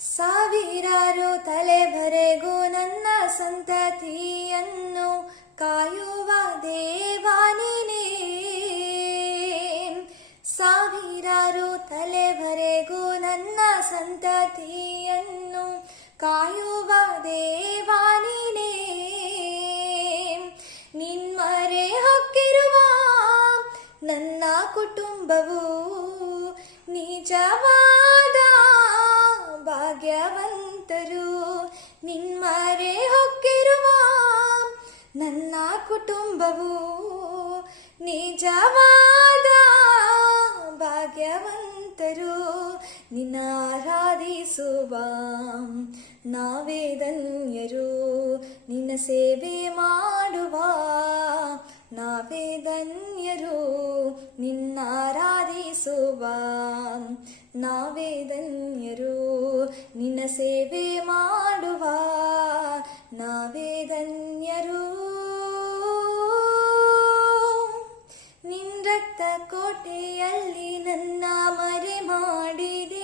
ಸಾವಿರಾರು ತಲೆಬರೆಗೂ ನನ್ನ ಸಂತತಿಯನ್ನು ಕಾಯುವ ದೇವಾ ನೀನೇ. ಸಾವಿರಾರು ತಲೆಬರೆಗೂ ನನ್ನ ಸಂತತಿಯನ್ನು ಕಾಯುವ ದೇವಾ ನೀನೇ. ನಿನ್ಮರೆ ಹೊಕ್ಕಿರುವ ನನ್ನ ಕುಟುಂಬವು ನಿಜವಾದ ಭಾಗ್ಯವಂತರು. ನಿನ್ಮರೆ ಹೊಕ್ಕಿರುವ ನನ್ನ ಕುಟುಂಬವು ನಿಜವಾದ ಭಾಗ್ಯವಂತರು. ನಿನ್ನ ಆರಾಧಿಸುವ ನಾವೇ ಧನ್ಯರು, ನಿನ್ನ ಸೇವೆ ಮಾಡುವ ನಾವೇ ಧನ್ಯರು. ನಿನ್ನ ಆರಾಧಿಸುವ ನಾವೇ ಧನ್ಯರು, ನಿನ್ನ ಸೇವೆ ಮಾಡುವ ನಾವೇ ಧನ್ಯರು. ನಿನ್ನ ರಕ್ತ ಕೋಟೆಯಲ್ಲಿ ನನ್ನ ಮರೆ ಮಾಡಿದೆ,